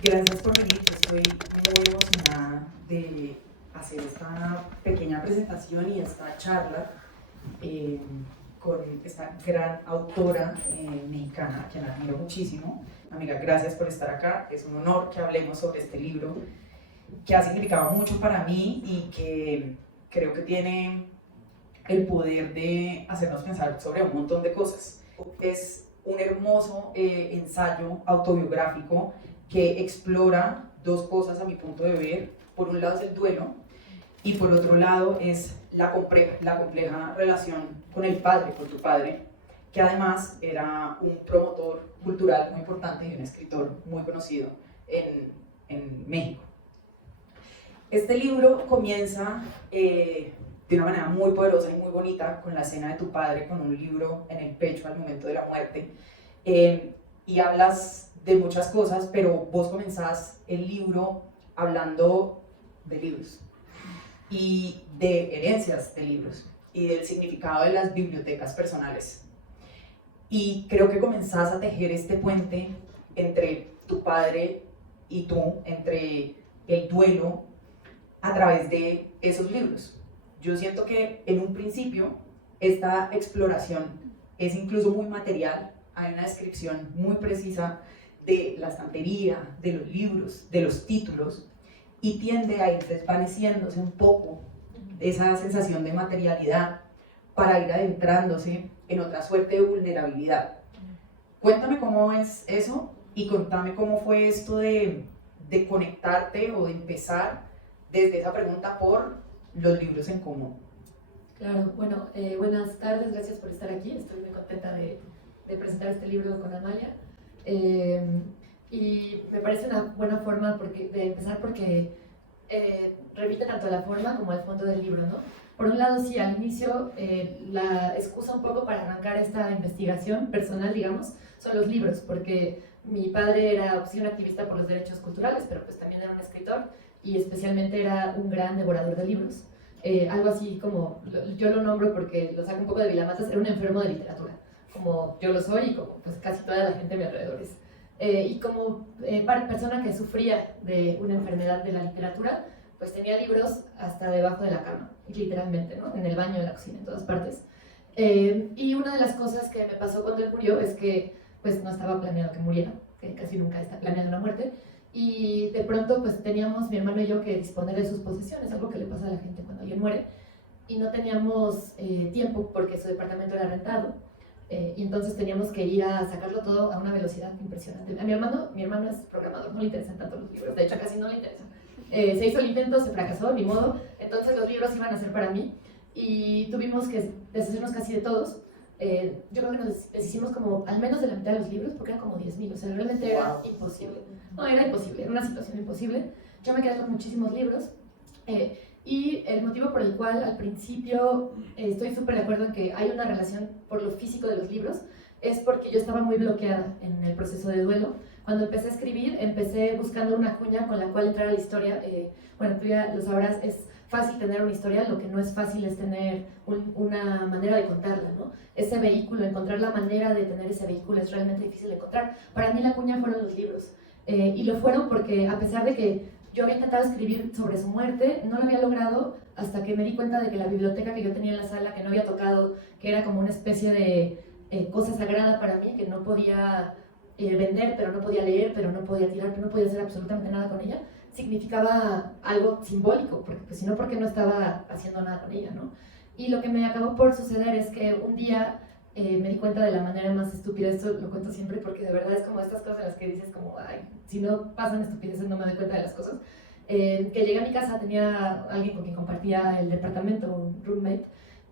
Gracias por venir. Yo estoy muy emocionada de hacer esta pequeña presentación y esta charla eh, con esta gran autora mexicana, a quien admiro muchísimo. Amiga, gracias por estar acá. Es un honor que hablemos sobre este libro que ha significado mucho para mí y que creo que tiene el poder de hacernos pensar sobre un montón de cosas. Es un hermoso ensayo autobiográfico que explora dos cosas a mi punto de ver. Por un lado es el duelo y por otro lado es la compleja relación con el padre, con tu padre, que además era un promotor cultural muy importante y un escritor muy conocido en México. Este libro comienza de una manera muy poderosa y muy bonita con la escena de tu padre con un libro en el pecho al momento de la muerte, y hablas de muchas cosas, pero vos comenzás el libro hablando de libros y de herencias de libros y del significado de las bibliotecas personales, y creo que comenzás a tejer este puente entre tu padre y tú, entre el duelo a través de esos libros. Yo siento que en un principio esta exploración es incluso muy material. Hay una descripción muy precisa de la estantería, de los libros, de los títulos, y tiende a ir desvaneciéndose un poco esa sensación de materialidad para ir adentrándose en otra suerte de vulnerabilidad. Cuéntame cómo es eso y contame cómo fue esto de conectarte o de empezar desde esa pregunta por los libros en común. Claro, bueno, buenas tardes, gracias por estar aquí. Estoy muy contenta de presentar este libro con Amalia. Y me parece una buena forma de empezar porque remite tanto a la forma como al fondo del libro, ¿no? Por un lado, sí, al inicio, la excusa un poco para arrancar esta investigación personal, digamos, son los libros, porque mi padre era un activista por los derechos culturales, pero pues también era un escritor y especialmente era un gran devorador de libros. Algo así como, yo lo nombro porque lo saco un poco de Vilamatas, era un enfermo de literatura, como yo lo soy y como pues casi toda la gente a mi alrededor es. Y como persona que sufría de una enfermedad de la literatura, pues tenía libros hasta debajo de la cama, literalmente, ¿no? En el baño, en la cocina, en todas partes. Y una de las cosas que me pasó cuando él murió es que pues no estaba planeado que muriera, que casi nunca está planeada una muerte, y de pronto pues teníamos mi hermano y yo que disponer de sus posesiones, algo que le pasa a la gente cuando alguien muere, y no teníamos tiempo porque su departamento era rentado, y entonces teníamos que ir a sacarlo todo a una velocidad impresionante. A mi hermano es programador, no le interesan tanto los libros, de hecho casi no le interesan. Se hizo el intento, se fracasó, ni modo, entonces los libros iban a ser para mí, y tuvimos que deshacernos casi de todos. Yo creo que nos deshicimos como al menos de la mitad de los libros, porque eran como 10,000, o sea, realmente era imposible. No, era imposible, era una situación imposible. Yo me quedé con muchísimos libros, y el motivo por el cual al principio estoy súper de acuerdo en que hay una relación por lo físico de los libros es porque yo estaba muy bloqueada en el proceso de duelo. Cuando empecé a escribir, empecé buscando una cuña con la cual entrar a la historia. Bueno, tú ya lo sabrás, es fácil tener una historia, lo que no es fácil es tener una manera de contarla, ¿no? Ese vehículo, encontrar la manera de tener ese vehículo es realmente difícil de encontrar. Para mí la cuña fueron los libros, y lo fueron porque a pesar de que yo había intentado escribir sobre su muerte, no lo había logrado hasta que me di cuenta de que la biblioteca que yo tenía en la sala, que no había tocado, que era como una especie de cosa sagrada para mí, que no podía vender, pero no podía leer, pero no podía tirar, pero no podía hacer absolutamente nada con ella, significaba algo simbólico, porque pues, si no, ¿por qué no estaba haciendo nada con ella, no? Y lo que me acabó por suceder es que un día me di cuenta de la manera más estúpida, esto lo cuento siempre porque de verdad es como estas cosas en las que dices como, ay, si no pasan estupideces no me doy cuenta de las cosas. Que llegué a mi casa, tenía alguien con quien compartía el departamento, un roommate,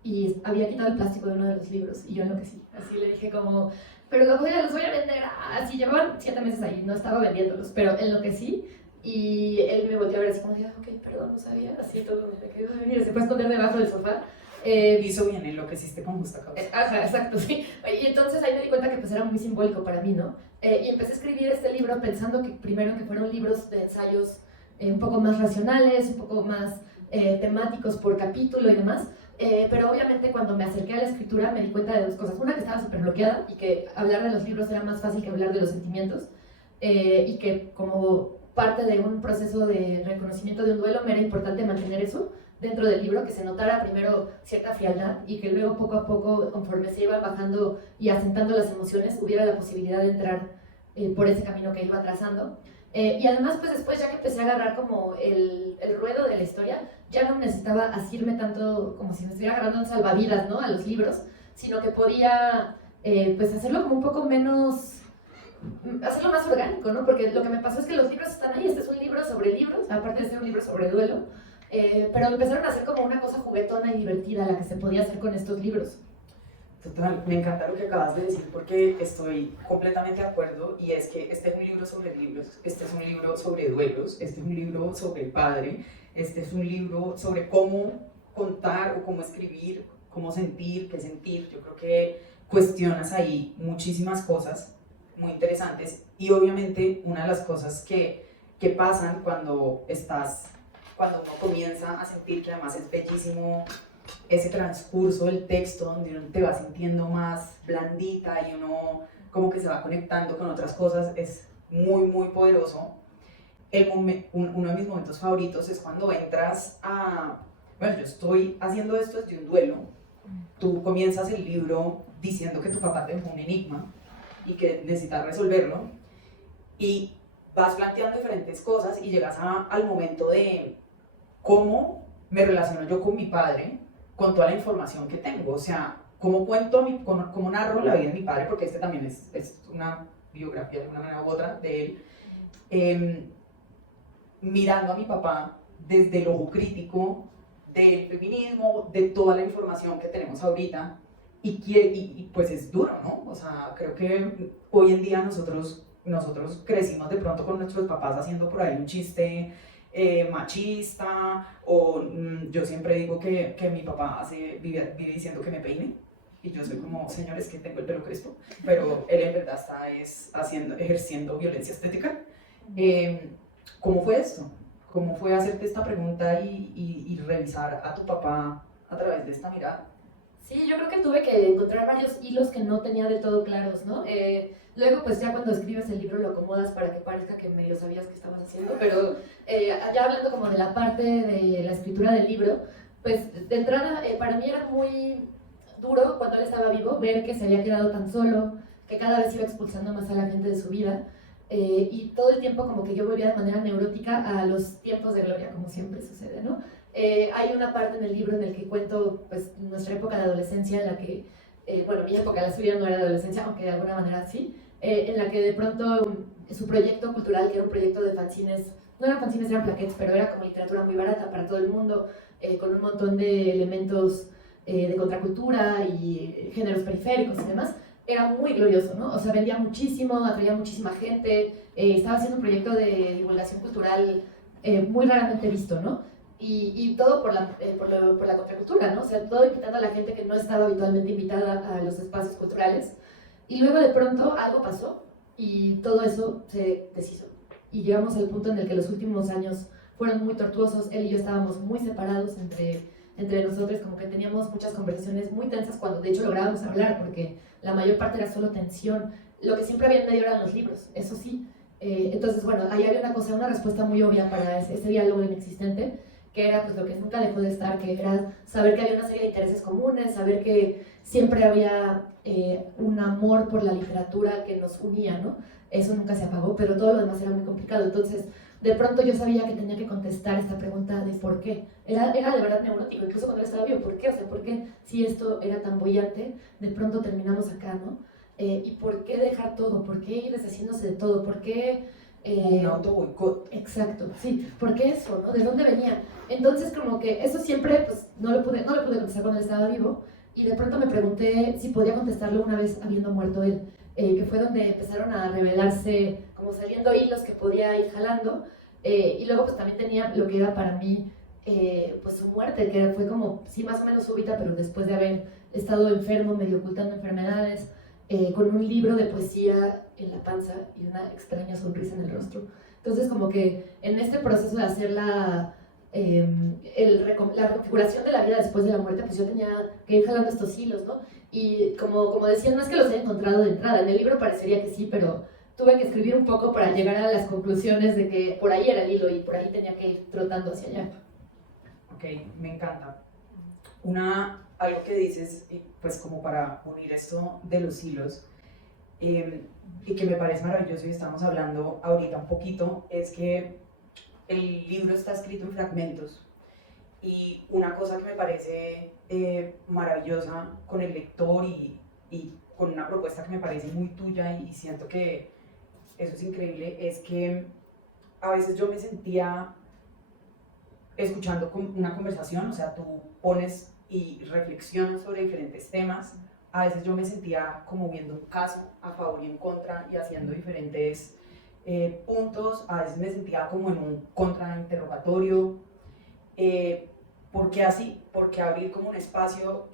y había quitado el plástico de uno de los libros, y yo enloquecí, así le dije como, pero los voy a vender, así llevaban 7 meses ahí, no estaba vendiéndolos, pero enloquecí, y él me volteó a ver así como, ok, perdón, no sabía, así todo, me quedé venir, se fue a esconder debajo del sofá. Hizo bien, enloqueciste con justa causa. Ajá, exacto, sí. Y entonces ahí me di cuenta que pues era muy simbólico para mí, ¿no? Y empecé a escribir este libro pensando que primero que fueron libros de ensayos un poco más racionales, un poco más temáticos por capítulo y demás, pero obviamente cuando me acerqué a la escritura me di cuenta de dos cosas. Una, que estaba súper bloqueada y que hablar de los libros era más fácil que hablar de los sentimientos, y que como parte de un proceso de reconocimiento de un duelo me era importante mantener eso dentro del libro, que se notara primero cierta frialdad y que luego poco a poco, conforme se iban bajando y asentando las emociones, hubiera la posibilidad de entrar por ese camino que iba trazando. Y además, pues después, ya que empecé a agarrar como el ruedo de la historia, ya no necesitaba asirme tanto como si me estuviera agarrando un salvavidas, ¿no?, a los libros, sino que podía pues hacerlo como un poco menos, hacerlo más orgánico, ¿no? Porque lo que me pasó es que los libros están ahí. Este es un libro sobre libros, aparte de ser un libro sobre duelo, pero empezaron a hacer como una cosa juguetona y divertida la que se podía hacer con estos libros. Total, me encanta lo que acabas de decir porque estoy completamente de acuerdo, y es que este es un libro sobre libros, este es un libro sobre duelos, este es un libro sobre el padre, este es un libro sobre cómo contar o cómo escribir, cómo sentir, qué sentir. Yo creo que cuestionas ahí muchísimas cosas muy interesantes, y obviamente una de las cosas que pasan cuando uno comienza a sentir, que además es bellísimo ese transcurso del texto donde uno te va sintiendo más blandita y uno como que se va conectando con otras cosas, es muy muy poderoso. Uno de mis momentos favoritos es cuando entras a, bueno, yo estoy haciendo esto desde un duelo, tú comienzas el libro diciendo que tu papá te dejó un enigma y que necesitas resolverlo, y vas planteando diferentes cosas y llegas al momento de cómo me relaciono yo con mi padre con toda la información que tengo. O sea, cómo cómo narro la vida de mi padre, porque este también es una biografía de una manera u otra de él, mirando a mi papá desde el ojo crítico del feminismo, de toda la información que tenemos ahorita, y pues es duro, ¿no? O sea, creo que hoy en día nosotros crecimos de pronto con nuestros papás haciendo por ahí un chiste machista, o yo siempre digo que mi papá vive diciendo que me peine, y yo soy como, señores, que tengo el pelo crespo, pero él en verdad está ejerciendo violencia estética. ¿Cómo fue esto? ¿Cómo fue hacerte esta pregunta y revisar a tu papá a través de esta mirada? Sí, yo creo que tuve que encontrar varios hilos que no tenía del todo claros, ¿no? Luego, pues ya cuando escribes el libro lo acomodas para que parezca que medio sabías qué estabas haciendo, pero ya hablando como de la parte de la escritura del libro, pues de entrada para mí era muy duro cuando él estaba vivo ver que se había quedado tan solo, que cada vez iba expulsando más a la gente de su vida, y todo el tiempo como que yo volvía de manera neurótica a los tiempos de gloria, como siempre sucede, ¿no? Hay una parte en el libro en el que cuento pues nuestra época de adolescencia, en la que, bueno, mi época, la suya no era de adolescencia, aunque de alguna manera sí, en la que de pronto su proyecto cultural, que era un proyecto de fanzines, no eran fanzines, eran plaquettes, pero era como literatura muy barata para todo el mundo, con un montón de elementos de contracultura y géneros periféricos y demás, era muy glorioso, ¿no? O sea, vendía muchísimo, atraía muchísima gente, estaba haciendo un proyecto de divulgación cultural muy raramente visto, ¿no? Y todo por la contracultura, ¿no? O sea, todo invitando a la gente que no estaba habitualmente invitada a los espacios culturales. Y luego de pronto algo pasó y todo eso se deshizo. Y llegamos al punto en el que los últimos años fueron muy tortuosos. Él y yo estábamos muy separados entre nosotros, como que teníamos muchas conversaciones muy tensas cuando de hecho lográbamos hablar, porque la mayor parte era solo tensión. Lo que siempre había en medio eran los libros, eso sí. Entonces, bueno, ahí había una respuesta muy obvia para ese diálogo inexistente, que era pues lo que nunca dejó de estar, que era saber que había una serie de intereses comunes, saber que siempre había un amor por la literatura que nos unía, ¿no? Eso nunca se apagó, pero todo lo demás era muy complicado. Entonces, de pronto yo sabía que tenía que contestar esta pregunta de por qué. Era de verdad neurótico, incluso cuando él estaba vivo. ¿Por qué? O sea, ¿por qué si esto era tan bollante, de pronto terminamos acá, ¿no? ¿Y por qué dejar todo? ¿Por qué ir deshaciéndose de todo? ¿Por qué...? Un auto-boicot. Exacto, sí. ¿Por qué eso, no? ¿De dónde venía? Entonces, como que eso siempre, pues, no lo pude contestar cuando él estaba vivo. Y de pronto me pregunté si podía contestarlo una vez habiendo muerto él. Que fue donde empezaron a revelarse, como saliendo hilos que podía ir jalando. Y luego pues también tenía lo que era para mí pues su muerte, que fue como, sí, más o menos súbita, pero después de haber estado enfermo, medio ocultando enfermedades, con un libro de poesía en la panza y una extraña sonrisa en el rostro. Entonces como que en este proceso de hacer la reconfiguración de la vida después de la muerte, pues yo tenía que ir jalando estos hilos, ¿no? Y como decía, no es que los haya encontrado de entrada, en el libro parecería que sí, pero tuve que escribir un poco para llegar a las conclusiones de que por ahí era el hilo y por ahí tenía que ir trotando hacia allá. Ok, me encanta. Algo que dices, pues como para unir esto de los hilos, y que me parece maravilloso y estamos hablando ahorita un poquito, es que el libro está escrito en fragmentos y una cosa que me parece maravillosa con el lector y con una propuesta que me parece muy tuya y siento que eso es increíble, es que a veces yo me sentía escuchando una conversación, o sea, tú pones y reflexionas sobre diferentes temas. A veces yo me sentía como viendo un caso a favor y en contra y haciendo diferentes puntos. A veces me sentía como en un contrainterrogatorio. ¿Por qué así? Porque abrir como un espacio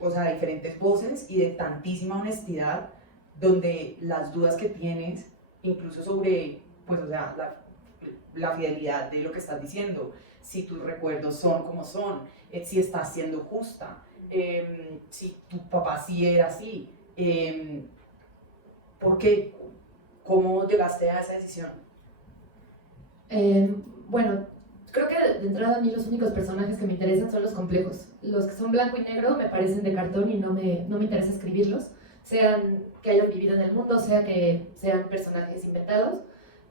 o sea, de diferentes voces y de tantísima honestidad, donde las dudas que tienes, incluso sobre, pues, o sea, la fidelidad de lo que estás diciendo, si tus recuerdos son como son, si estás siendo justa, si tu papá sí era así, ¿por qué? ¿Cómo llegaste a esa decisión? Bueno, creo que de entrada a mí los únicos personajes que me interesan son los complejos. Los que son blanco y negro me parecen de cartón y no me interesa escribirlos, sean que hayan vivido en el mundo, sea que sean personajes inventados.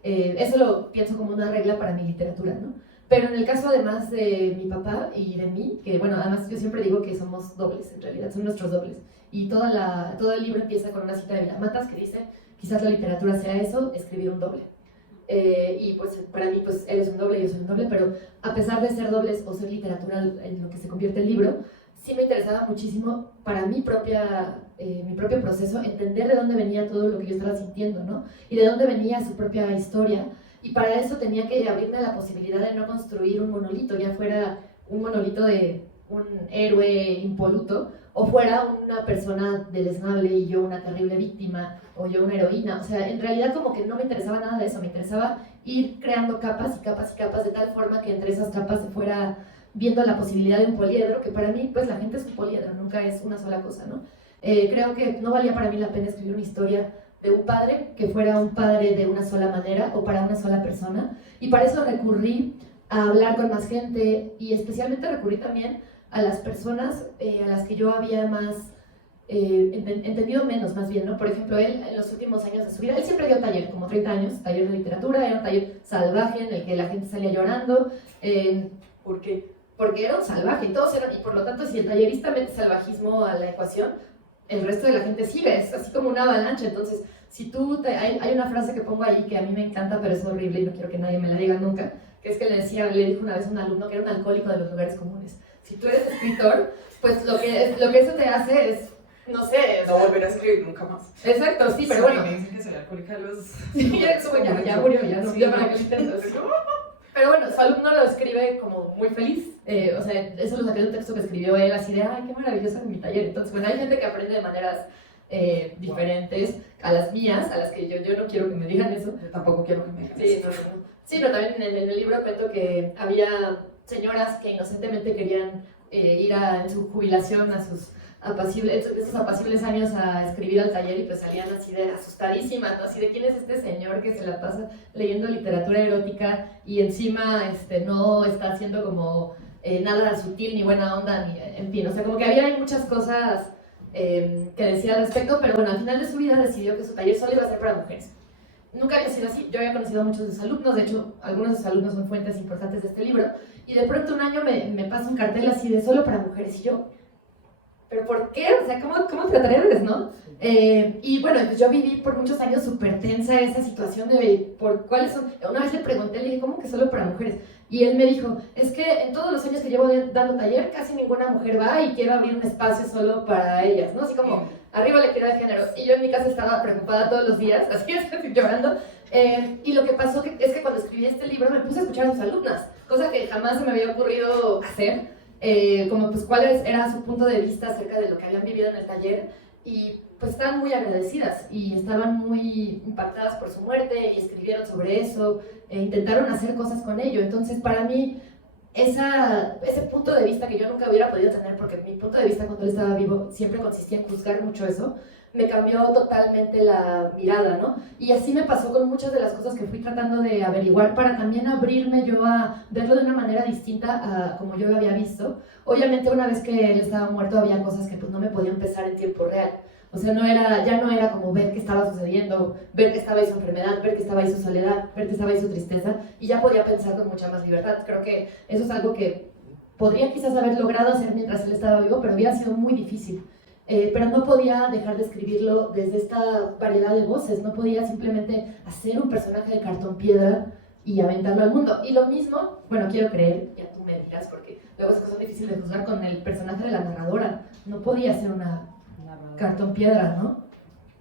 Eso lo pienso como una regla para mi literatura, ¿no? Pero en el caso además de mi papá y de mí, que bueno, además yo siempre digo que somos dobles, en realidad, son nuestros dobles. Y todo el libro empieza con una cita de Vilamatas que dice, quizás la literatura sea eso, escribir un doble. Y pues para mí pues él es un doble, yo soy un doble, pero a pesar de ser dobles o ser literatura en lo que se convierte el libro, sí me interesaba muchísimo para mi propio proceso entender de dónde venía todo lo que yo estaba sintiendo, ¿no? Y de dónde venía su propia historia. Y para eso tenía que abrirme a la posibilidad de no construir un monolito, ya fuera un monolito de un héroe impoluto, o fuera una persona deleznable y yo una terrible víctima, o yo una heroína. O sea, en realidad como que no me interesaba nada de eso, me interesaba ir creando capas y capas y capas de tal forma que entre esas capas se fuera viendo la posibilidad de un poliedro, que para mí, pues la gente es un poliedro, nunca es una sola cosa, ¿no? Creo que no valía para mí la pena escribir una historia de un padre que fuera un padre de una sola manera o para una sola persona, y para eso recurrí a hablar con más gente y especialmente recurrí también a las personas a las que yo había más entendido menos, más bien, ¿no? Por ejemplo, él en los últimos años de su vida, él siempre dio taller, como 30 años, taller de literatura, era un taller salvaje en el que la gente salía llorando. ¿Por qué? Porque era un salvaje, y todos eran, y por lo tanto, si el tallerista mete salvajismo a la ecuación, el resto de la gente sigue, es así como una avalancha. Entonces, si hay una frase que pongo ahí que a mí me encanta, pero es horrible y no quiero que nadie me la diga nunca, que es que le dijo una vez a un alumno que era un alcohólico de los lugares comunes. Si tú eres escritor, pues lo que eso te hace es, no sé... No volver a escribir nunca más. Exacto, sí, pero bueno... Me dicen que soy alcohólica de los... Sí, ya murió, ya no, ya para que lo intentes. Pero bueno, su alumno lo escribe como muy feliz. O sea, eso lo saqué de un texto que escribió él, así de, ay, qué maravilloso en mi taller. Entonces, bueno, hay gente que aprende de maneras diferentes a las mías, a las que yo no quiero que me digan eso. Yo tampoco quiero que me digan Sí, eso. no. Sí, pero también en el libro cuento que había señoras que inocentemente querían ir en su jubilación a esos apacibles años a escribir al taller y pues salían así de asustadísimas, ¿no? Así de quién es este señor que se la pasa leyendo literatura erótica y encima no está haciendo como nada sutil ni buena onda, ni, en fin, o sea, como que había muchas cosas que decía al respecto, pero bueno, al final de su vida decidió que su taller solo iba a ser para mujeres. Nunca había sido así, yo había conocido a muchos de sus alumnos, de hecho, algunos de sus alumnos son fuentes importantes de este libro, y de pronto un año me pasa un cartel así de solo para mujeres, y yo, ¿pero por qué? O sea, ¿cómo te atreves, no? Y bueno, pues yo viví por muchos años súper tensa esa situación de por cuáles son... Una vez le pregunté, le dije, ¿cómo que solo para mujeres? Y él me dijo, es que en todos los años que llevo dando taller, casi ninguna mujer va y quiero abrir un espacio solo para ellas, ¿no? Así como, arriba la equidad de género. Y yo en mi casa estaba preocupada todos los días, así llorando. Y lo que pasó es que cuando escribí este libro me puse a escuchar a sus alumnas, cosa que jamás se me había ocurrido hacer. Como pues cuál era su punto de vista acerca de lo que habían vivido en el taller, y pues estaban muy agradecidas y estaban muy impactadas por su muerte y escribieron sobre eso, intentaron hacer cosas con ello. Entonces para mí ese punto de vista que yo nunca hubiera podido tener, porque mi punto de vista cuando él estaba vivo siempre consistía en juzgar mucho eso, me cambió totalmente la mirada, ¿no? Y así me pasó con muchas de las cosas que fui tratando de averiguar para también abrirme yo a verlo de una manera distinta a como yo lo había visto. Obviamente una vez que él estaba muerto había cosas que pues no me podían pensar en tiempo real. O sea, ya no era como ver qué estaba sucediendo, ver que estaba ahí su enfermedad, ver que estaba ahí su soledad, ver que estaba ahí su tristeza, y ya podía pensar con mucha más libertad. Creo que eso es algo que podría quizás haber logrado hacer mientras él estaba vivo, pero había sido muy difícil. Pero no podía dejar de escribirlo desde esta variedad de voces, no podía simplemente hacer un personaje de cartón piedra y aventarlo al mundo. Y lo mismo, bueno, quiero creer, ya tú me dirás, porque luego es que son difíciles de juzgar con el personaje de la narradora, no podía ser una cartón piedra, ¿no?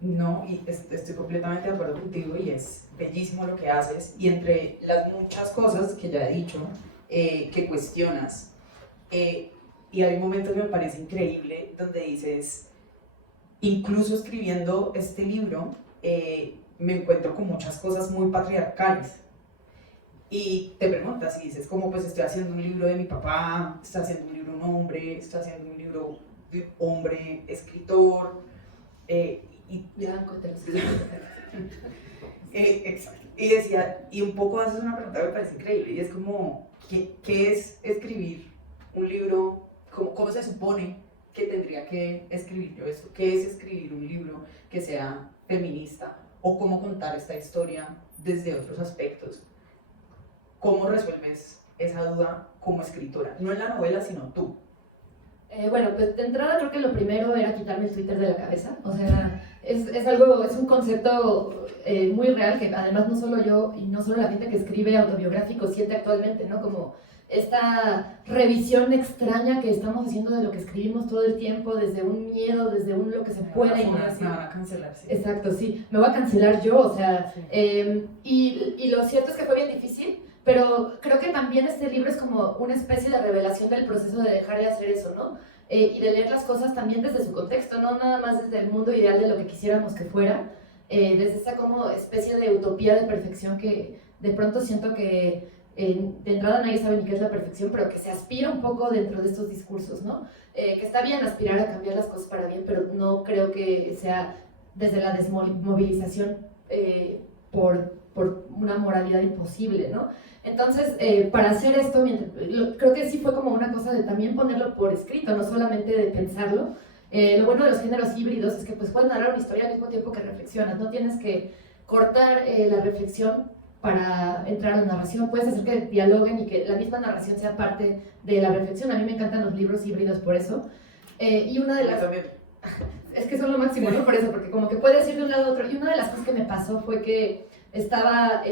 No, y estoy completamente de acuerdo contigo y es bellísimo lo que haces y entre las muchas cosas que ya he dicho, que cuestionas, y hay un momento que me parece increíble donde dices, incluso escribiendo este libro, me encuentro con muchas cosas muy patriarcales. Y te preguntas y dices, como pues estoy haciendo un libro de mi papá, estoy haciendo un libro de un hombre, estoy haciendo un libro de un hombre escritor, y Blanco, exacto. Y decía, y un poco haces una pregunta que me parece increíble, y es como, ¿qué es escribir un libro? ¿Cómo se supone que tendría que escribir yo esto? ¿Qué es escribir un libro que sea feminista? ¿O cómo contar esta historia desde otros aspectos? ¿Cómo resuelves esa duda como escritora? No en la novela, sino tú. Bueno, pues de entrada creo que lo primero era quitarme el Twitter de la cabeza. O sea, es un concepto muy real que además no solo yo y no solo la gente que escribe autobiográficos siente actualmente, ¿no? Como esta revisión extraña que estamos haciendo de lo que escribimos todo el tiempo, desde un miedo, desde un lo que se puede y no me van a cancelar, sí. Exacto, sí, me voy a cancelar yo, o sea, sí. Y lo cierto es que fue bien difícil, pero creo que también este libro es como una especie de revelación del proceso de dejar de hacer eso, ¿no? Y de leer las cosas también desde su contexto, no nada más desde el mundo ideal de lo que quisiéramos que fuera, desde esa como especie de utopía de perfección que de pronto siento que de entrada nadie sabe ni qué es la perfección, pero que se aspira un poco dentro de estos discursos, ¿no? Que está bien aspirar a cambiar las cosas para bien, pero no creo que sea desde la desmovilización por una moralidad imposible, ¿no? Entonces, para hacer esto, creo que sí fue como una cosa de también ponerlo por escrito, no solamente de pensarlo. Lo bueno de los géneros híbridos es que pues, puedes narrar una historia al mismo tiempo que reflexionas, no tienes que cortar la reflexión para entrar a la narración, puedes hacer que dialoguen y que la misma narración sea parte de la reflexión. A mí me encantan los libros híbridos por eso. Y una de las... Es que son lo máximo, ¿no? Por eso, porque como que puedes ir de un lado a otro. Y una de las cosas que me pasó fue que estaba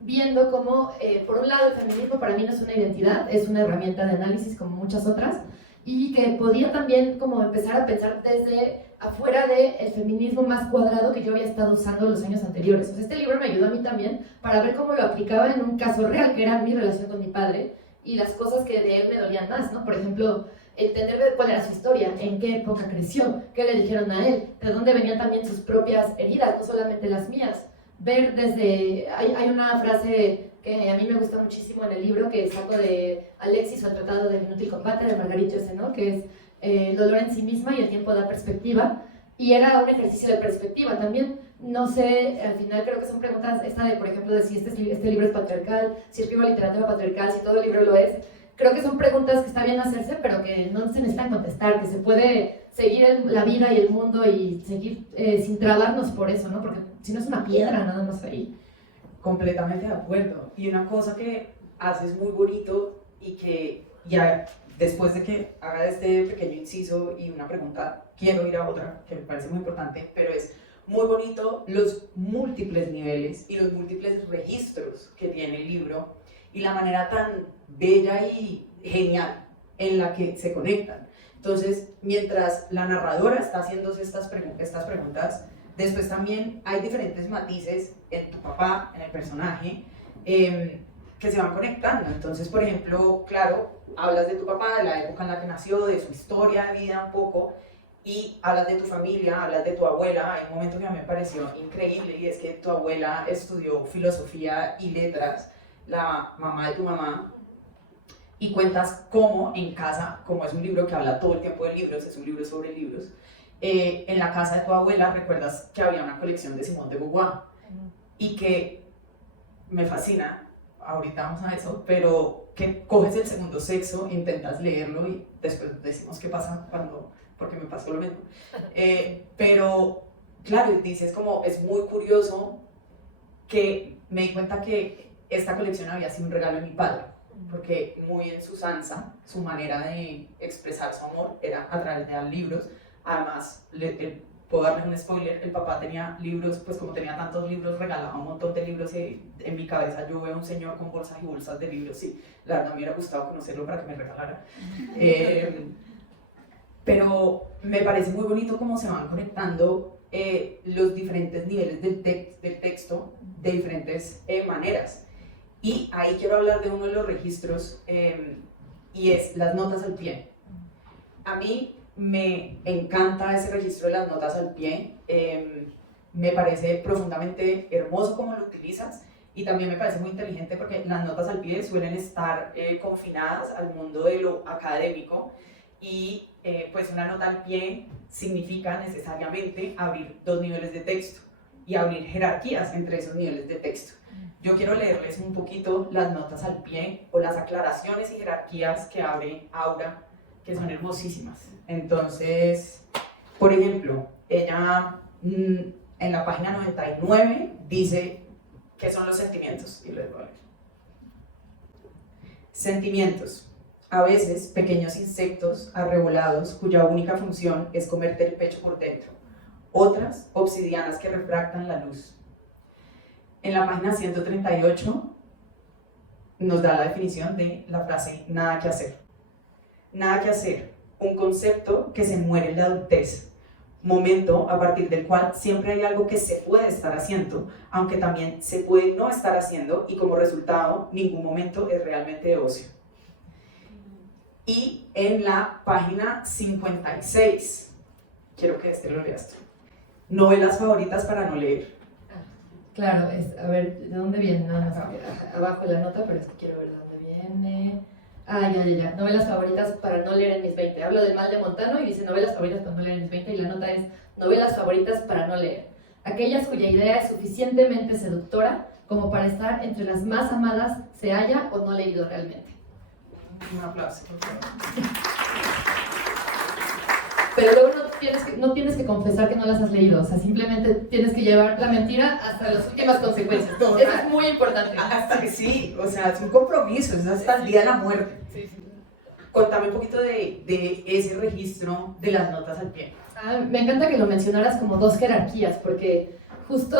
viendo cómo, por un lado, el feminismo para mí no es una identidad, es una herramienta de análisis como muchas otras, y que podía también como empezar a pensar desde afuera del feminismo más cuadrado que yo había estado usando los años anteriores. O sea, este libro me ayudó a mí también para ver cómo lo aplicaba en un caso real, que era mi relación con mi padre, y las cosas que de él me dolían más, ¿no? Por ejemplo, entender cuál era su historia, en qué época creció, qué le dijeron a él, de dónde venían también sus propias heridas, no solamente las mías. Ver desde... Hay una frase que a mí me gusta muchísimo en el libro que saco de Alexis o el Tratado del Inútil Combate de Marguerite Yourcenar, ¿no? Que es el dolor en sí misma y el tiempo da perspectiva, y era un ejercicio de perspectiva también. No sé, al final creo que son preguntas, esta de, por ejemplo, de si este libro es patriarcal, si escribo literatura patriarcal, si todo el libro lo es. Creo que son preguntas que está bien hacerse, pero que no se necesitan contestar, que se puede seguir la vida y el mundo y seguir sin trabarnos por eso, ¿no? Porque si no es una piedra nada más ahí. Completamente de acuerdo. Y una cosa que haces muy bonito y que ya después de que haga este pequeño inciso y una pregunta, quiero ir a otra que me parece muy importante, pero es muy bonito los múltiples niveles y los múltiples registros que tiene el libro y la manera tan bella y genial en la que se conectan. Entonces, mientras la narradora está haciéndose estas preguntas, después también hay diferentes matices en tu papá, en el personaje, que se van conectando. Entonces, por ejemplo, claro, hablas de tu papá, de la época en la que nació, de su historia de vida un poco, y hablas de tu familia, hablas de tu abuela. Hay un momento que a mí me pareció increíble, y es que tu abuela estudió filosofía y letras, la mamá de tu mamá y cuentas cómo en casa, como es un libro que habla todo el tiempo de libros, es un libro sobre libros, en la casa de tu abuela recuerdas que había una colección de Simone de Beauvoir y que me fascina, ahorita vamos a eso, pero que coges El segundo sexo, intentas leerlo y después decimos qué pasa cuando, porque me pasó lo mismo. Pero claro, dices como, es muy curioso que me di cuenta que esta colección había sido un regalo de mi padre, porque muy en su usanza, su manera de expresar su amor era a través de libros. Además, puedo darles un spoiler, el papá tenía libros, pues como tenía tantos libros, regalaba un montón de libros y en mi cabeza yo veo a un señor con bolsas y bolsas de libros y la verdad me hubiera gustado conocerlo para que me regalara. Pero me parece muy bonito cómo se van conectando los diferentes niveles del texto de diferentes maneras. Y ahí quiero hablar de uno de los registros y es las notas al pie. A mí me encanta ese registro de las notas al pie, me parece profundamente hermoso cómo lo utilizas y también me parece muy inteligente porque las notas al pie suelen estar confinadas al mundo de lo académico y pues una nota al pie significa necesariamente abrir dos niveles de texto y abrir jerarquías entre esos niveles de texto. Yo quiero leerles un poquito las notas al pie o las aclaraciones y jerarquías que abre Aura, que son hermosísimas. Entonces, por ejemplo, ella en la página 99 dice qué son los sentimientos, y les voy a leer. Sentimientos. A veces, pequeños insectos arrebolados cuya única función es comerte el pecho por dentro. Otras, obsidianas que refractan la luz. En la página 138 nos da la definición de la frase nada que hacer. Nada que hacer, un concepto que se muere en la adultez, momento a partir del cual siempre hay algo que se puede estar haciendo, aunque también se puede no estar haciendo y como resultado ningún momento es realmente de ocio. Y en la página 56, quiero que lo leas tú, novelas favoritas para no leer. Claro, a ver, ¿de dónde viene? No, abajo de la nota, pero es que quiero ver de dónde viene. Ya. Novelas favoritas para no leer en mis 20. Hablo del mal de Montano y dice novelas favoritas para no leer en mis 20 y la nota es novelas favoritas para no leer. Aquellas cuya idea es suficientemente seductora como para estar entre las más amadas, se haya o no leído realmente. Un aplauso, por favor. Pero luego no tienes que confesar que no las has leído, o sea, simplemente tienes que llevar la mentira hasta las últimas consecuencias. Eso es muy importante. Hasta que sí, o sea, es un compromiso, es hasta el día de la muerte. Sí. Contame un poquito de ese registro de las notas al pie. Me encanta que lo mencionaras como dos jerarquías, porque justo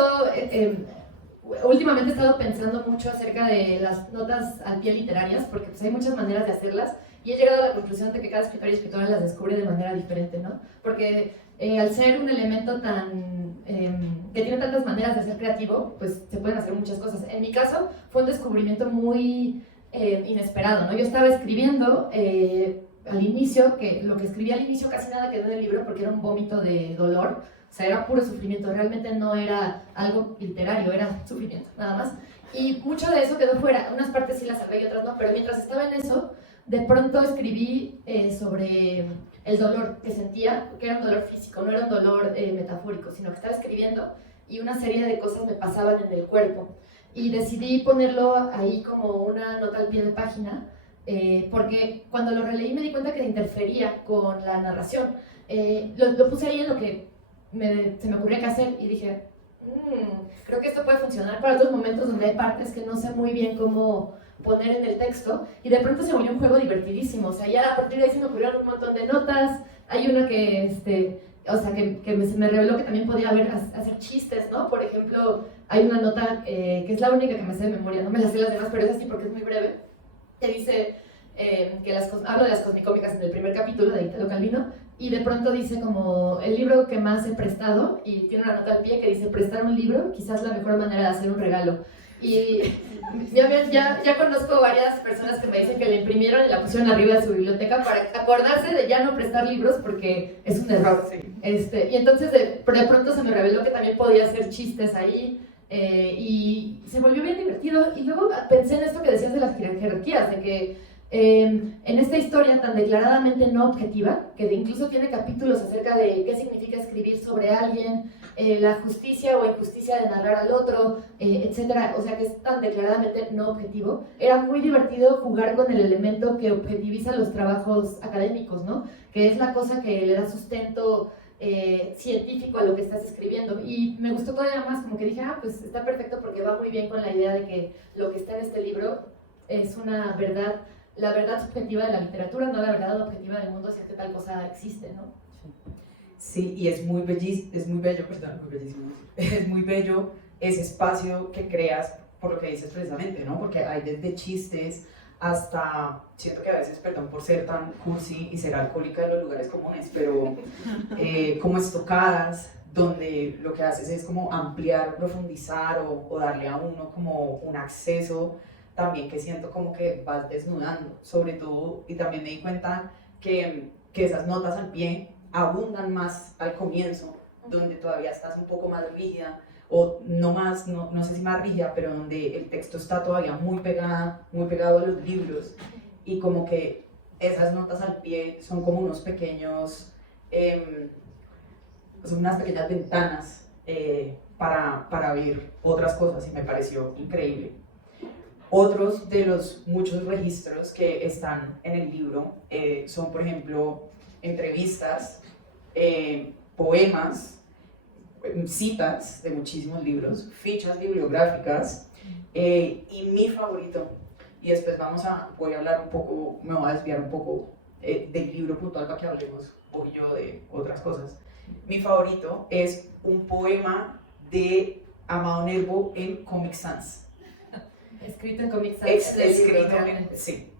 últimamente he estado pensando mucho acerca de las notas al pie literarias, porque pues, hay muchas maneras de hacerlas, y he llegado a la conclusión de que cada escritor y escritora las descubre de manera diferente, ¿no? Porque al ser un elemento que tiene tantas maneras de ser creativo, pues se pueden hacer muchas cosas. En mi caso, fue un descubrimiento muy inesperado, ¿no? Yo estaba escribiendo al inicio, que lo que escribí al inicio casi nada quedó en el libro porque era un vómito de dolor, o sea, era puro sufrimiento, realmente no era algo literario, era sufrimiento, nada más. Y mucho de eso quedó fuera, unas partes sí las salvé y otras no, pero mientras estaba en eso, de pronto escribí sobre el dolor que sentía, que era un dolor físico, no era un dolor metafórico, sino que estaba escribiendo y una serie de cosas me pasaban en el cuerpo. Y decidí ponerlo ahí como una nota al pie de página, porque cuando lo releí me di cuenta que interfería con la narración. Lo puse ahí en lo que se me ocurría que hacer y dije, creo que esto puede funcionar para otros momentos donde hay partes que no sé muy bien cómo poner en el texto, y de pronto se volvió un juego divertidísimo. O sea, ya a partir de ahí se me ocurrieron un montón de notas. Hay una que me reveló que también podía hacer chistes, ¿no? Por ejemplo, hay una nota que es la única que me sé de memoria, no me las sé las demás, pero es así porque es muy breve, que dice hablo de las cosmicómicas en el primer capítulo de Italo Calvino, y de pronto dice como el libro que más he prestado, y tiene una nota al pie que dice prestar un libro, quizás la mejor manera de hacer un regalo. Y ya conozco varias personas que me dicen que la imprimieron y la pusieron arriba de su biblioteca para acordarse de ya no prestar libros porque es un error. Sí. Y entonces de pronto se me reveló que también podía hacer chistes ahí, y se volvió bien divertido. Y luego pensé en esto que decías de las jerarquías, de que En esta historia tan declaradamente no objetiva, que incluso tiene capítulos acerca de qué significa escribir sobre alguien, la justicia o injusticia de narrar al otro, etc. O sea, que es tan declaradamente no objetivo. Era muy divertido jugar con el elemento que objetiviza los trabajos académicos, ¿no? Que es la cosa que le da sustento científico a lo que estás escribiendo. Y me gustó todavía más, como que dije, pues está perfecto porque va muy bien con la idea de que lo que está en este libro es una verdad, la verdad subjetiva de la literatura, no la verdad objetiva del mundo, si es que tal cosa existe, ¿no? Sí, y es muy bello, perdón, muy bellísimo. Es muy bello ese espacio que creas, por lo que dices precisamente, ¿no? Porque hay desde chistes hasta, siento que a veces, perdón por ser tan cursi y ser alcohólica de los lugares comunes, pero como estocadas, donde lo que haces es como ampliar, profundizar o darle a uno como un acceso también que siento como que vas desnudando, sobre todo, y también me di cuenta que esas notas al pie abundan más al comienzo, donde todavía estás un poco más rígida, o no más, no sé si más rígida, pero donde el texto está todavía muy pegado a los libros, y como que esas notas al pie son como unos pequeños, son unas pequeñas ventanas para ver otras cosas, y me pareció increíble. Otros de los muchos registros que están en el libro son, por ejemplo, entrevistas, poemas, citas de muchísimos libros, fichas bibliográficas y mi favorito, y después voy a hablar un poco, me voy a desviar un poco del libro puntual para que hablemos hoy yo de otras cosas. Mi favorito es un poema de Amado Nervo en Comic Sans. Escrito en Comic Sans. Sí.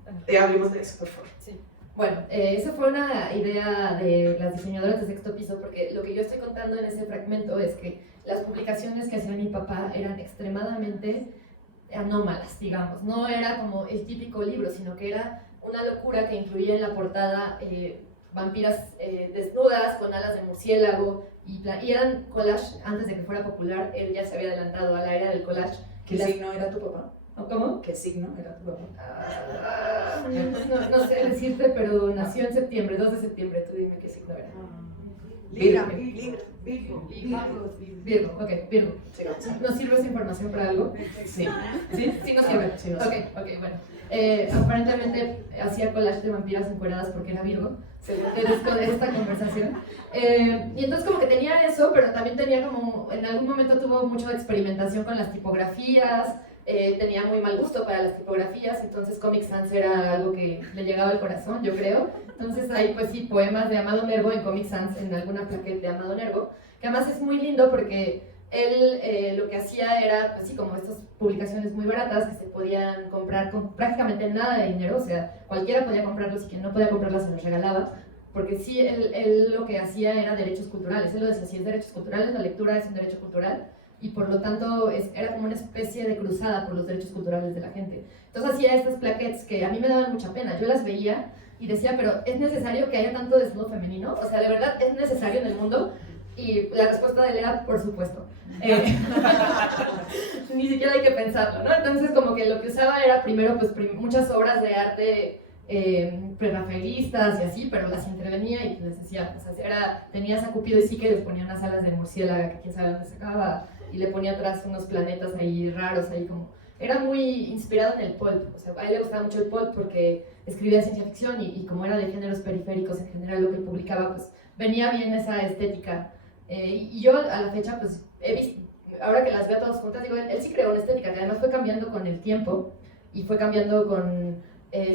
Hablemos de eso, por favor. Sí. Bueno, esa fue una idea de las diseñadoras de Sexto Piso, porque lo que yo estoy contando en ese fragmento es que las publicaciones que hacía mi papá eran extremadamente anómalas, digamos. No era como el típico libro, sino que era una locura que incluía en la portada vampiras desnudas con alas de murciélago, y eran collage. Antes de que fuera popular, él ya se había adelantado a la era del collage. ¿Qué signo era tu papá? ¿Cómo? ¿Qué signo era tu papá? No sé decirte, pero nació en septiembre, 2 de septiembre. Tú dime qué signo era. Virgo, ok, Virgo. ¿Nos sirve esa información para algo? Sí. ¿Sí nos sirve? Sí, Ok, bueno. Aparentemente hacía collage de vampiras encueradas porque era Virgo, según esta conversación. Y entonces como que tenía eso, pero también tenía como, en algún momento tuvo mucha experimentación con las tipografías, tenía muy mal gusto para las tipografías, entonces Comic Sans era algo que le llegaba al corazón, yo creo. Entonces hay pues sí, poemas de Amado Nervo en Comic Sans, en alguna plaqueta de Amado Nervo, que además es muy lindo porque él lo que hacía era, así como estas publicaciones muy baratas que se podían comprar con prácticamente nada de dinero, o sea, cualquiera podía comprarlos y quien no podía comprarlas se los regalaba, porque sí, él lo que hacía era derechos culturales. Él lo decía, si es derechos culturales, la lectura es un derecho cultural, y por lo tanto era como una especie de cruzada por los derechos culturales de la gente. Entonces hacía estas plaquettes que a mí me daban mucha pena. Yo las veía y decía, pero ¿es necesario que haya tanto desnudo femenino? O sea, ¿de verdad es necesario en el mundo? Y la respuesta de él era, por supuesto. Ni siquiera hay que pensarlo, ¿no? Entonces como que lo que usaba era primero pues muchas obras de arte prerrafaelistas y así, pero las intervenía y les decía, o sea, tenías a Cupido y Psique, les ponía unas alas de murciélaga que quién sabe dónde sacaba, y le ponía atrás unos planetas ahí raros, ahí como... Era muy inspirado en el pulp, o sea, a él le gustaba mucho el pulp porque escribía ciencia ficción y como era de géneros periféricos en general lo que publicaba, pues venía bien esa estética. Y yo a la fecha, pues he visto, ahora que las veo todas juntas, digo, él sí creó una estética que además fue cambiando con el tiempo y fue cambiando con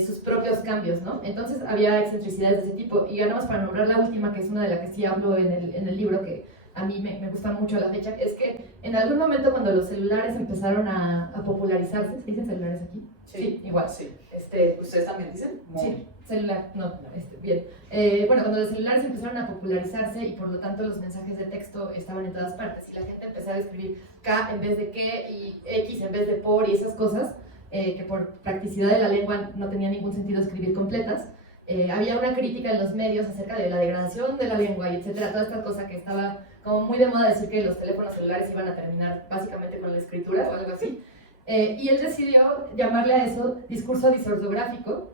sus propios cambios, ¿no? Entonces había excentricidades de ese tipo. Y ya nada más para nombrar la última, que es una de las que sí hablo en el libro, que a mí me gusta mucho a la fecha, es que en algún momento cuando los celulares empezaron a popularizarse, ¿se dicen celulares aquí? Sí, igual. Sí. ¿Ustedes también dicen? Sí, celular, no, bien. Bueno, cuando los celulares empezaron a popularizarse y por lo tanto los mensajes de texto estaban en todas partes y la gente empezaba a escribir K en vez de que y X en vez de por y esas cosas, que por practicidad de la lengua no tenía ningún sentido escribir completas. Había una crítica en los medios acerca de la degradación de la lengua y etcétera, toda esta cosa que estaba como muy de moda decir que los teléfonos celulares iban a terminar básicamente con la escritura o algo así. Y él decidió llamarle a eso discurso disortográfico,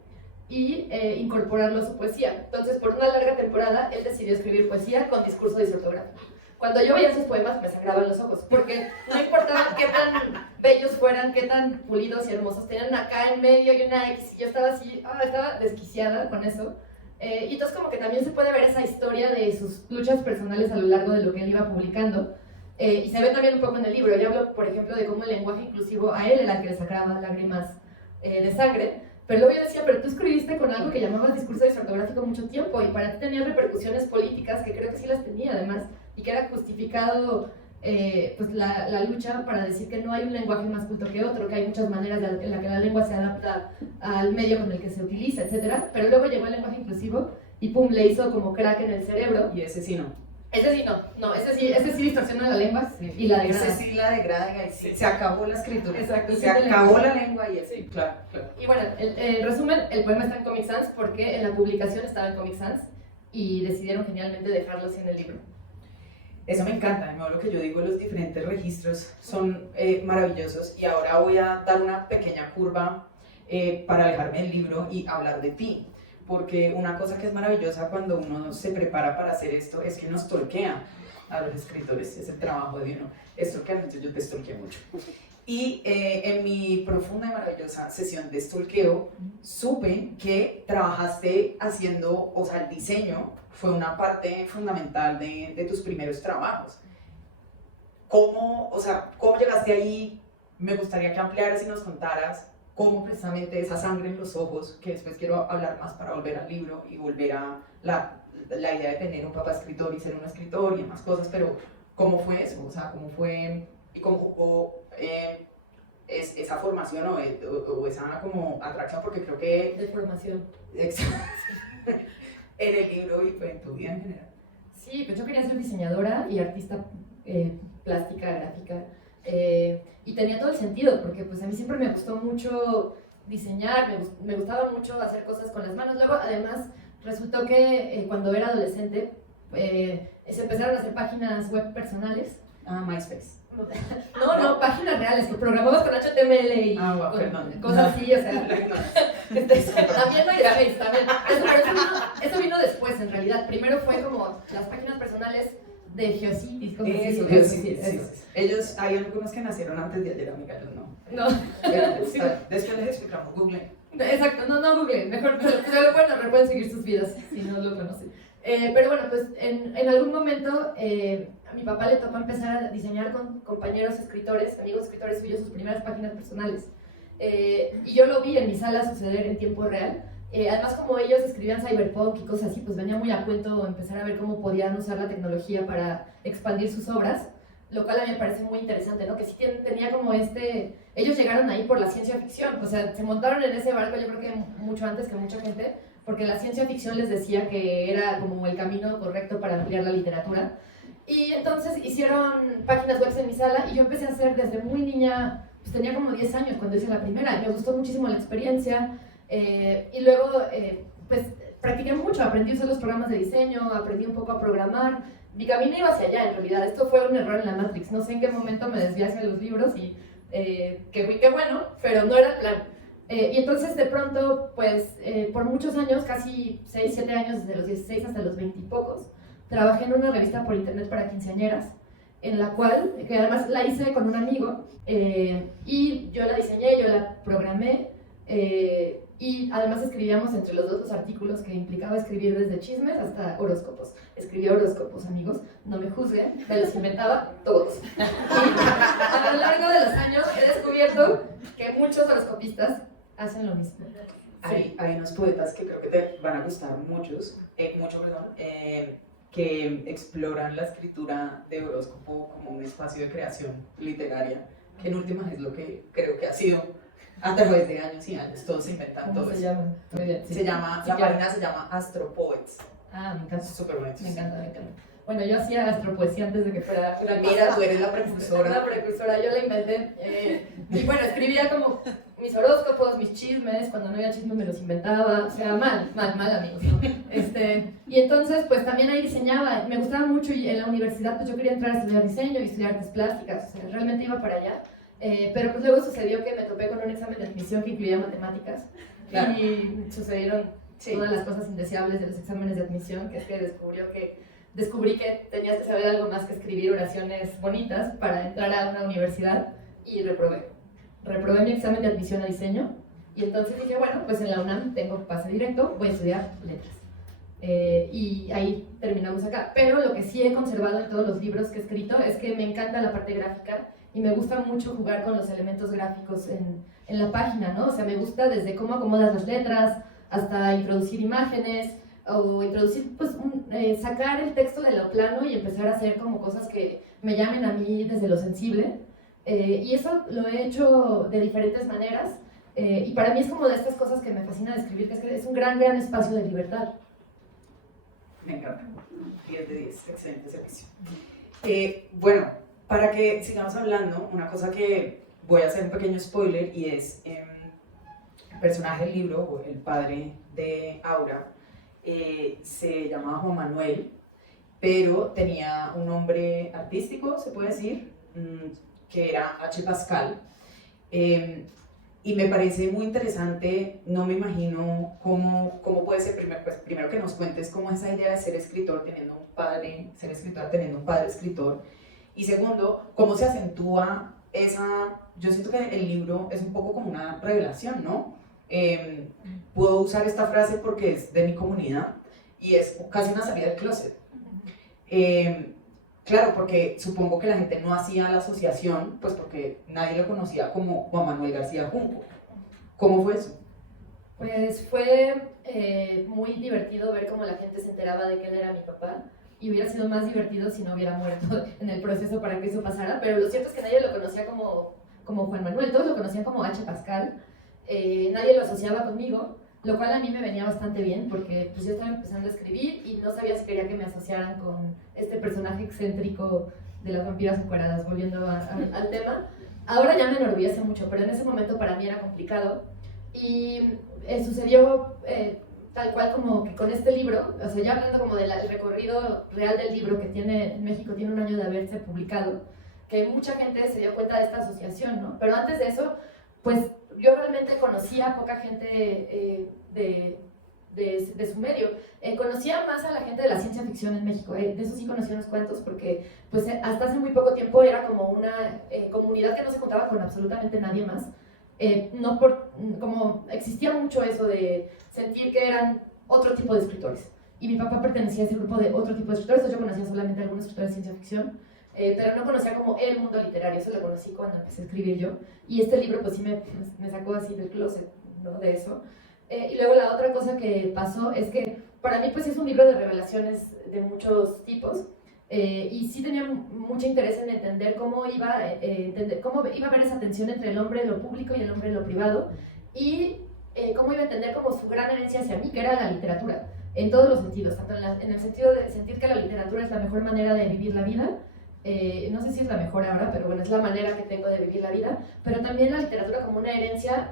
y incorporarlo a su poesía. Entonces, por una larga temporada, él decidió escribir poesía con discurso disortográfico. Cuando yo veía sus poemas me sangraban los ojos, porque no importaba qué tan bellos fueran, qué tan pulidos y hermosos, tenían acá en medio y una X, y yo estaba así, estaba desquiciada con eso. Y entonces como que también se puede ver esa historia de sus luchas personales a lo largo de lo que él iba publicando, y se ve también un poco en el libro. Yo hablo, por ejemplo, de cómo el lenguaje inclusivo a él era el que le sacaba lágrimas de sangre, pero luego yo decía, pero tú escribiste con algo que llamabas discurso disortográfico mucho tiempo, y para ti tenía repercusiones políticas, que creo que sí las tenía además, y que era justificado pues la lucha para decir que no hay un lenguaje más culto que otro, que hay muchas maneras en las que la lengua se adapta al medio con el que se utiliza, etc. Pero luego llegó el lenguaje inclusivo y pum, le hizo como crack en el cerebro. Y ese sí no. Ese sí no, ese sí distorsiona la lengua, sí, y la degrada. Ese sí la degrada, sí. Se acabó la escritura. Exacto. Se acabó la lengua y ese, sí. Claro. Y bueno, en resumen, el poema está en Comic Sans porque en la publicación estaba en Comic Sans y decidieron genialmente dejarlo así en el libro. Eso me encanta, lo que yo digo, los diferentes registros son maravillosos, y ahora voy a dar una pequeña curva para alejarme del libro y hablar de ti, porque una cosa que es maravillosa cuando uno se prepara para hacer esto es que nos stalkea a los escritores, es el trabajo de uno, stalkear. Yo te stalkeé mucho. Y en mi profunda y maravillosa sesión de stalkeo supe que trabajaste haciendo, o sea, el diseño fue una parte fundamental de tus primeros trabajos. ¿Cómo llegaste ahí? Me gustaría que ampliaras y nos contaras cómo precisamente esa sangre en los ojos, que después quiero hablar más para volver al libro y volver a la idea de tener un papá escritor y ser un escritor y demás cosas, pero ¿cómo fue eso? O sea, ¿cómo fue y cómo jugó esa formación o esa como atracción? Porque creo que... De formación. En el libro y en tu vida en general. Sí, pues yo quería ser diseñadora y artista plástica, gráfica, y tenía todo el sentido, porque pues a mí siempre me gustó mucho diseñar, me gustaba mucho hacer cosas con las manos. Luego, además, resultó que cuando era adolescente se empezaron a hacer páginas web personales. MySpace. No, páginas reales, que programabas con HTML y cosas así, o sea, también no grabéis, también. Eso vino después, en realidad. Primero fue como las páginas personales de Geocities, cosas así. Eso. Ellos, hay algunos que nacieron antes de ayer, amiga, yo no. No. Sí. Después les explicamos, Google. Exacto, no Google, mejor, pero pueden seguir sus vidas si no lo conocen. Pero bueno, pues en algún momento a mi papá le tocó empezar a diseñar con compañeros escritores, amigos escritores suyos, sus primeras páginas personales. Y yo lo vi en mi sala suceder en tiempo real. Además, como ellos escribían cyberpunk y cosas así, pues venía muy a cuento empezar a ver cómo podían usar la tecnología para expandir sus obras, lo cual a mí me parece muy interesante, ¿no? Que sí tenía como ellos llegaron ahí por la ciencia ficción, o sea, se montaron en ese barco yo creo que mucho antes que mucha gente, porque la ciencia ficción les decía que era como el camino correcto para ampliar la literatura. Y entonces hicieron páginas web en mi sala y yo empecé a hacer desde muy niña, pues tenía como 10 años cuando hice la primera, y me gustó muchísimo la experiencia. Y luego pues practiqué mucho, aprendí a usar los programas de diseño, aprendí un poco a programar. Mi camino iba hacia allá, en realidad. Esto fue un error en la Matrix, no sé en qué momento me desvié hacia los libros y qué bueno, pero no era el plan. Y entonces de pronto, pues por muchos años, casi 6, 7 años, desde los 16 hasta los 20 y pocos, trabajé en una revista por internet para quinceañeras, en la cual, que además la hice con un amigo, y yo la diseñé, yo la programé, y además escribíamos entre los dos los artículos que implicaba escribir desde chismes hasta horóscopos. Escribía horóscopos, amigos, no me juzguen, me los inventaba todos. Y a lo largo de los años he descubierto que muchos horoscopistas hacen lo mismo. Hay unos poetas que creo que te van a gustar mucho, que exploran la escritura de horóscopo como un espacio de creación literaria, que en últimas es lo que creo que ha sido a través de años y años. Todos se inventan todo ¿Cómo se eso. llama? Muy bien, sí. La página se llama Astropoets. Ah, me encanta. Súper bonito. Me encanta. Bueno, yo hacía astropoesía antes de que fuera una Mira, cosa. tú eres la precursora. La precursora, yo la inventé. Y bueno, escribía como mis horóscopos, mis chismes, cuando no había chismes me los inventaba, o sea, mal, amigos, ¿no? Y entonces, pues también ahí diseñaba, me gustaba mucho y en la universidad pues yo quería entrar a estudiar diseño y estudiar artes plásticas, o sea, realmente iba para allá. Pero pues luego sucedió que me topé con un examen de admisión que incluía matemáticas Claro. Y sucedieron todas las cosas indeseables de los exámenes de admisión, que es que descubrí que tenías que saber algo más que escribir oraciones bonitas para entrar a una universidad y reprobé. Reprobé mi examen de admisión a diseño y entonces dije, bueno, pues en la UNAM tengo pase directo, voy a estudiar letras. Y ahí terminamos acá. Pero lo que sí he conservado en todos los libros que he escrito es que me encanta la parte gráfica y me gusta mucho jugar con los elementos gráficos en la página, ¿no? O sea, me gusta desde cómo acomodas las letras hasta introducir imágenes o introducir, pues, sacar el texto de lo plano y empezar a hacer como cosas que me llamen a mí desde lo sensible. Y eso lo he hecho de diferentes maneras y para mí es como de estas cosas que me fascina de escribir, que es un gran espacio de libertad. Me encanta. 10 de 10, excelente servicio. Bueno, para que sigamos hablando, una cosa que voy a hacer un pequeño spoiler y es el personaje del libro, o el padre de Aura, se llamaba Juan Manuel, pero tenía un nombre artístico, se puede decir, que era H. Pascal. Y me parece muy interesante, no me imagino cómo puede ser, primero que nos cuentes cómo es esa idea de ser escritor teniendo un padre, ser escritor teniendo un padre escritor, y segundo, cómo se acentúa esa, yo siento que el libro es un poco como una revelación, ¿no? Puedo usar esta frase porque es de mi comunidad, y es casi una salida del closet. Claro, porque supongo que la gente no hacía la asociación, pues porque nadie lo conocía como Juan Manuel García Junco. ¿Cómo fue eso? Pues fue muy divertido ver cómo la gente se enteraba de que él era mi papá, y hubiera sido más divertido si no hubiera muerto en el proceso para que eso pasara, pero lo cierto es que nadie lo conocía como Juan Manuel, todos lo conocían como H. Pascal, nadie lo asociaba conmigo, lo cual a mí me venía bastante bien porque pues yo estaba empezando a escribir y no sabía si quería que me asociaran con este personaje excéntrico de las vampiras encueradas, volviendo al tema. Ahora ya me enorgullece mucho, pero en ese momento para mí era complicado y sucedió tal cual como que con este libro, o sea, ya hablando como del recorrido real del libro que tiene en México, tiene un año de haberse publicado, que mucha gente se dio cuenta de esta asociación, ¿no? Pero antes de eso, pues yo realmente conocía a poca gente de su medio. Conocía más a la gente de la ciencia ficción en México, de eso sí conocí unos cuantos, porque pues hasta hace muy poco tiempo era como una comunidad que no se contaba con absolutamente nadie más. Como existía mucho eso de sentir que eran otro tipo de escritores. Y mi papá pertenecía a ese grupo de otro tipo de escritores, entonces yo conocía solamente a algunos escritores de ciencia ficción, pero no conocía como el mundo literario, eso lo conocí cuando empecé a escribir yo. Y este libro pues sí me sacó así del closet, ¿no? De eso. Y luego la otra cosa que pasó es que para mí pues es un libro de revelaciones de muchos tipos. Y sí tenía mucho interés en entender cómo iba a haber esa tensión entre el hombre, lo público y el hombre, lo privado, y cómo iba a entender como su gran herencia hacia mí, que era la literatura, en todos los sentidos, tanto en el sentido de sentir que la literatura es la mejor manera de vivir la vida, no sé si es la mejor ahora, pero bueno, es la manera que tengo de vivir la vida, pero también la literatura como una herencia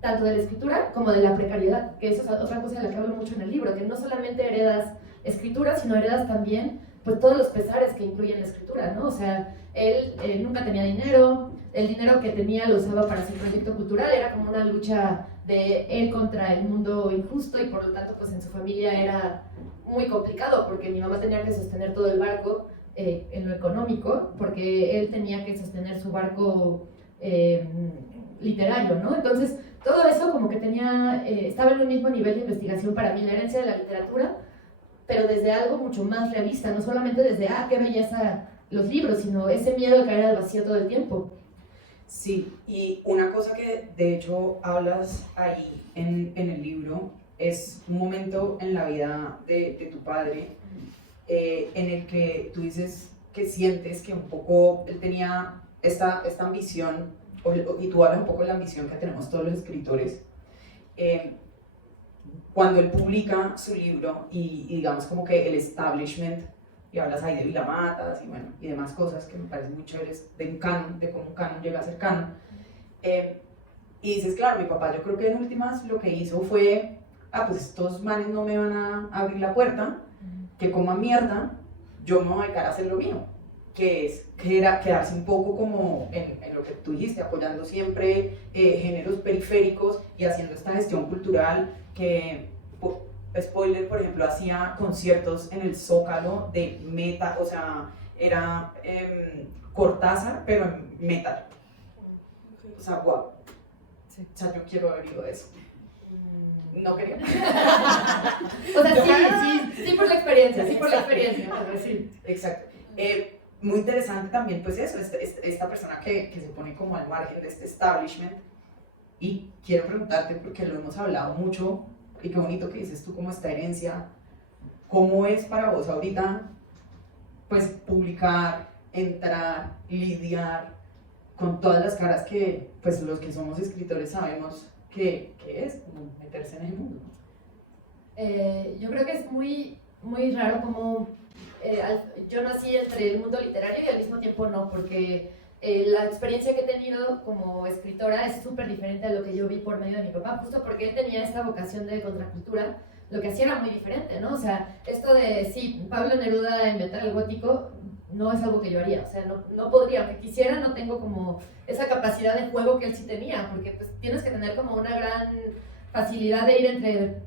tanto de la escritura como de la precariedad, que eso es otra cosa de la que hablo mucho en el libro, que no solamente heredas escritura, sino heredas también pues todos los pesares que incluyen la escritura, ¿no? O sea, él nunca tenía dinero, el dinero que tenía lo usaba para su proyecto cultural, era como una lucha de él contra el mundo injusto y por lo tanto pues en su familia era muy complicado porque mi mamá tenía que sostener todo el barco en lo económico porque él tenía que sostener su barco literario, ¿no? Entonces todo eso como que estaba en un mismo nivel de investigación para mí, la herencia de la literatura, pero desde algo mucho más realista, no solamente desde, qué belleza los libros, sino ese miedo de caer al vacío todo el tiempo. Sí, y una cosa que de hecho hablas ahí en el libro es un momento en la vida de tu padre en el que tú dices que sientes que un poco él tenía esta ambición, y tú hablas un poco de la ambición que tenemos todos los escritores, cuando él publica su libro y digamos como que el establishment, y hablas ahí de Vila Matas y bueno, y demás cosas que me parecen muy chéveres, de un canon, de cómo un canon llega a ser canon, y dices, claro, mi papá yo creo que en últimas lo que hizo fue, pues estos manes no me van a abrir la puerta, que coma mierda, yo me voy a dedicar a hacer lo mío, que era quedarse un poco como en lo que tú dijiste, apoyando siempre géneros periféricos y haciendo esta gestión cultural que, spoiler, por ejemplo, hacía conciertos en el Zócalo de metal, o sea, era Cortázar, pero en metal. O sea, wow. Sí. O sea, yo quiero haber ido a eso. No quería. O sea, sí por la experiencia, sí por la experiencia. Sí. Exacto. Muy interesante también, pues eso, esta persona que se pone como al margen de este establishment. Y quiero preguntarte, porque lo hemos hablado mucho, y qué bonito que dices tú como esta herencia, ¿cómo es para vos ahorita, pues, publicar, entrar, lidiar con todas las caras que, pues, los que somos escritores sabemos que es como meterse en el mundo? Yo creo que es muy raro como yo nací entre el mundo literario y al mismo tiempo no, porque la experiencia que he tenido como escritora es súper diferente a lo que yo vi por medio de mi papá, justo porque él tenía esta vocación de contracultura. Lo que hacía era muy diferente, ¿no? O sea, esto de, sí, Pablo Neruda inventar el gótico no es algo que yo haría, o sea, no podría, aunque quisiera, no tengo como esa capacidad de juego que él sí tenía, porque pues tienes que tener como una gran facilidad de ir entre,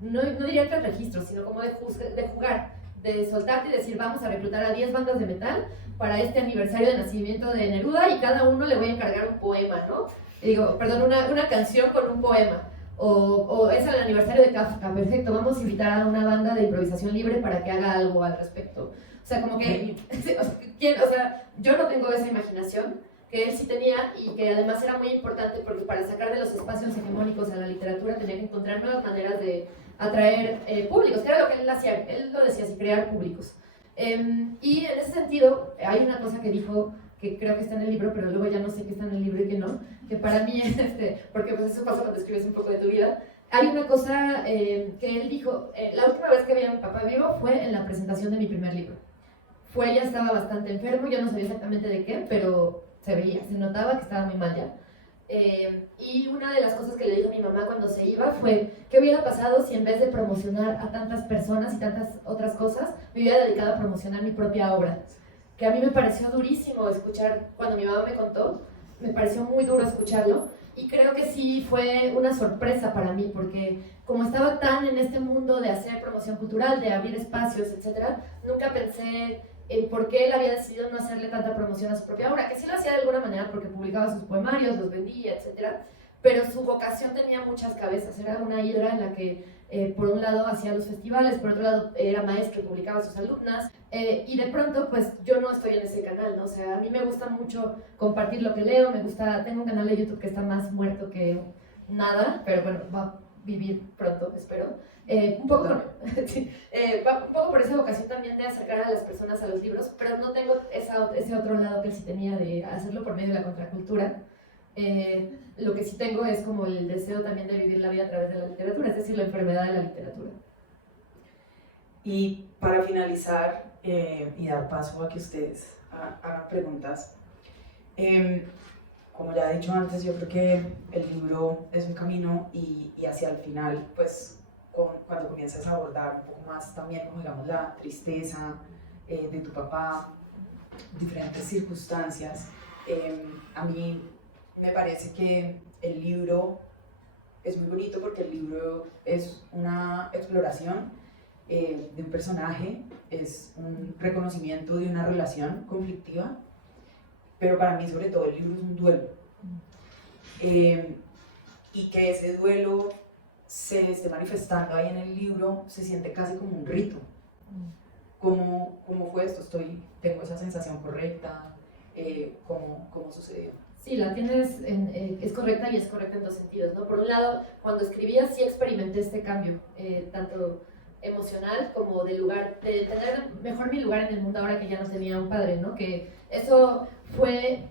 no diría entre registros, sino como de jugar, de soltarte y decir, vamos a reclutar a 10 bandas de metal para este aniversario de nacimiento de Neruda y cada uno le voy a encargar un poema, ¿no? Y digo, perdón, una canción con un poema. O es el aniversario de Kafka, perfecto, vamos a invitar a una banda de improvisación libre para que haga algo al respecto. O sea, como que, o sea, yo no tengo esa imaginación que él sí tenía y que además era muy importante porque para sacar de los espacios hegemónicos a la literatura tenía que encontrar nuevas maneras de atraer públicos, que era lo que él hacía, él lo decía así, crear públicos. Y en ese sentido, hay una cosa que dijo que creo que está en el libro, pero luego ya no sé qué está en el libro y qué no, que para mí es, porque pues eso pasa cuando escribes un poco de tu vida. Hay una cosa que él dijo, la última vez que vi a mi papá vivo fue en la presentación de mi primer libro. Ya estaba bastante enfermo, yo no sabía exactamente de qué, pero se veía, se notaba que estaba muy mal ya. Y una de las cosas que le dijo a mi mamá cuando se iba fue, ¿qué hubiera pasado si en vez de promocionar a tantas personas y tantas otras cosas, me hubiera dedicado a promocionar mi propia obra? Que a mí me pareció durísimo escuchar, cuando mi mamá me contó, me pareció muy duro escucharlo, y creo que sí fue una sorpresa para mí, porque como estaba tan en este mundo de hacer promoción cultural, de abrir espacios, etc., nunca pensé en por qué él había decidido no hacerle tanta promoción a su propia obra, que sí lo hacía de alguna manera porque publicaba sus poemarios, los vendía, etc., pero su vocación tenía muchas cabezas, era una hidra en la que por un lado hacía los festivales, por otro lado era maestro y publicaba a sus alumnas, y de pronto pues yo no estoy en ese canal, ¿no? O sea, a mí me gusta mucho compartir lo que leo, tengo un canal de YouTube que está más muerto que nada, pero bueno, va a vivir pronto, espero. Un poco por esa vocación también de acercar a las personas a los libros, pero no tengo ese otro lado que él sí tenía de hacerlo por medio de la contracultura. Lo que sí tengo es como el deseo también de vivir la vida a través de la literatura, es decir, la enfermedad de la literatura. Y para finalizar y dar paso a que ustedes hagan preguntas, como ya he dicho antes, yo creo que el libro es un camino y hacia el final, pues cuando comienzas a abordar un poco más también, como digamos, la tristeza de tu papá, diferentes circunstancias, a mí me parece que el libro es muy bonito porque el libro es una exploración de un personaje, es un reconocimiento de una relación conflictiva, pero para mí sobre todo el libro es un duelo. Y que ese duelo se esté manifestando ahí en el libro se siente casi como un rito. ¿Cómo fue esto? ¿Tengo esa sensación correcta? ¿Cómo sucedió? Sí, la tienes, es correcta y es correcta en dos sentidos, ¿no? Por un lado, cuando escribía sí experimenté este cambio, tanto emocional como de tener mejor mi lugar en el mundo ahora que ya no tenía un padre, ¿no? Que eso fue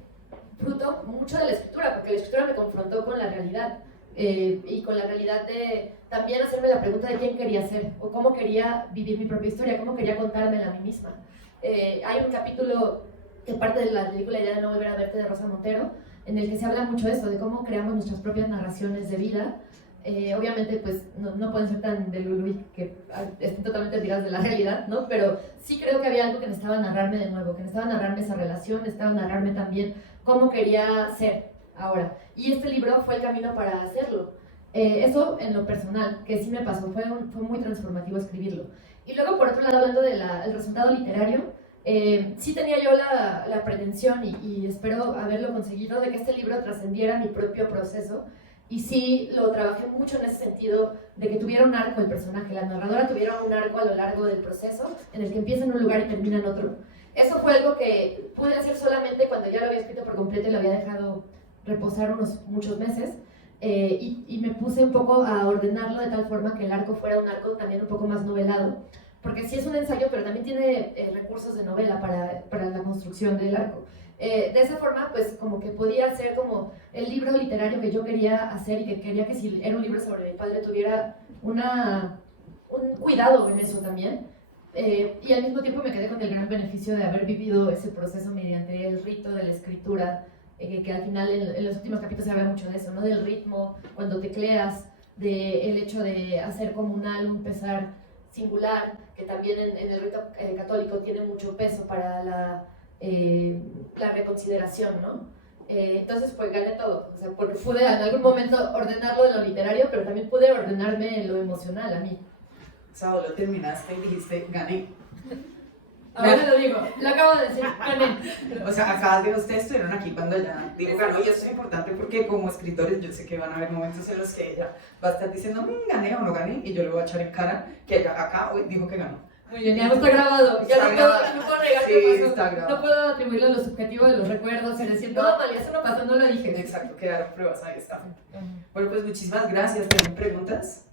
fruto mucho de la escritura, porque la escritura me confrontó con la realidad y con la realidad de también hacerme la pregunta de quién quería ser o cómo quería vivir mi propia historia, cómo quería contármela a mí misma. Hay un capítulo que parte de la película Idea de no volver a verte de Rosa Montero, en el que se habla mucho de eso, de cómo creamos nuestras propias narraciones de vida Obviamente, pues no pueden ser tan de Lulu y que estén totalmente tiradas de la realidad, ¿no? Pero sí creo que había algo que necesitaba narrarme de nuevo, que necesitaba narrarme esa relación, necesitaba narrarme también cómo quería ser ahora. Y este libro fue el camino para hacerlo. Eso en lo personal, que sí me pasó, fue muy transformativo escribirlo. Y luego, por otro lado, hablando del resultado literario, sí tenía yo la pretensión y espero haberlo conseguido de que este libro trascendiera mi propio proceso. Y sí lo trabajé mucho en ese sentido de que tuviera un arco el personaje, la narradora tuviera un arco a lo largo del proceso en el que empieza en un lugar y termina en otro. Eso fue algo que pude hacer solamente cuando ya lo había escrito por completo y lo había dejado reposar muchos meses. Y me puse un poco a ordenarlo de tal forma que el arco fuera un arco también un poco más novelado, porque sí es un ensayo, pero también tiene recursos de novela para la construcción del arco. De esa forma, pues como que podía ser como el libro literario que yo quería hacer y que quería que si era un libro sobre mi padre tuviera un cuidado en eso también. Y al mismo tiempo me quedé con el gran beneficio de haber vivido ese proceso mediante el rito de la escritura, que al final en los últimos capítulos se habla mucho de eso, ¿no? Del ritmo, cuando tecleas, del hecho de hacer como un álbum pesar singular, que también en el rito católico tiene mucho peso para la reconsideración, ¿no? Entonces pues gané todo, o sea, porque pude en algún momento ordenarlo de lo literario, pero también pude ordenarme lo emocional a mí. O sea, vos lo terminaste y dijiste, gané. Ahora lo digo, lo acabo de decir, gané. O sea, acá de ustedes estuvieron aquí cuando ya digo ganó, y eso es importante porque como escritores yo sé que van a haber momentos en los que ella va a estar diciendo gané o no gané, y yo le voy a echar en cara que ella acá hoy dijo que ganó. Muy bien, ya no está grabado, ya no puedo negar sí, que pasó. está grabado. No puedo atribuirle a lo subjetivo de los recuerdos y decir, no, Amalia, eso no pasó, no lo dije. Exacto, quedaron pruebas, ahí está. Bueno, pues muchísimas gracias. ¿Tienen preguntas?